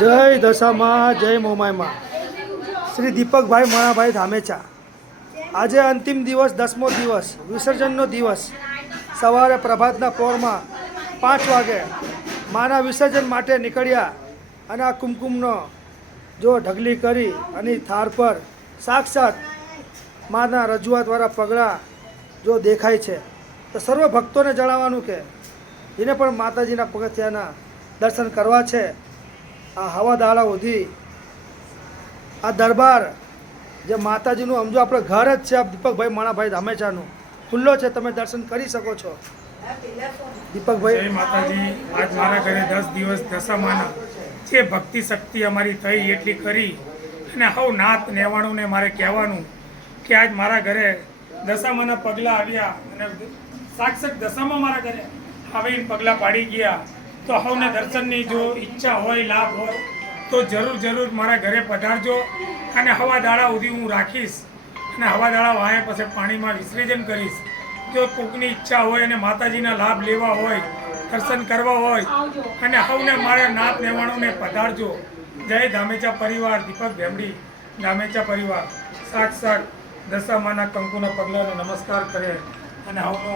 જય દશામાં, જય મોમાઈમાં. શ્રી દીપકભાઈ મણાભાઈ ધામેચા. આજે અંતિમ દિવસ, 10મો દિવસ, વિસર્જનનો દિવસ. સવારે પ્રભાતના પોરમાં 5 વાગે માના વિસર્જન માટે નીકળ્યા અને આ કુમકુમનો જો ઢગલી કરી અને થાર પર સાક્ષાત માના રજૂઆતવાળા પગલાં જો દેખાય છે. તો સર્વ ભક્તોને જણાવવાનું કે જેને પણ માતાજીના પગથિયાના દર્શન કરવા છે, આ હવા દાડા સુધી આ દરબાર જે માતાજીનું સમજો આપણે ઘર જ છે, આ દીપકભાઈ મણાભાઈ ધામેચાનું ખુલ્લો છે, તમે દર્શન કરી શકો છો. દીપકભાઈ, જય માતાજી. આજ મારા ઘરે 10 દિવસ દશામાના જે ભક્તિ શક્તિ અમારી થઈ એટલી કરી અને હવ નાત નેવાણુંને મારે કહેવાનું કે આજ મારા ઘરે દશામાના પગલાં આવ્યા અને સાક્ષાત દશામાં મારા ઘરે આવીને પગલાં પાડી ગયા. તો હવને દર્શનની જો ઈચ્છા હોય, લાભ હોય તો જરૂર મારા ઘરે પધારજો અને હવા દાડા સુધી હું રાખીશ અને હવા દાડા વાય પછી પાણીમાં વિસર્જન કરીશ. જો કોકની ઈચ્છા હોય અને માતાજીના લાભ લેવા હોય, દર્શન કરવા હોય અને હવને મારે નાત નેવાણુંને પધારજો. જય ધામેચા પરિવાર, દીપક ભેમડી ધામેચા પરિવાર સાક્ષાત દશામાના કંકુના પગલાંને નમસ્કાર કરે અને હવનો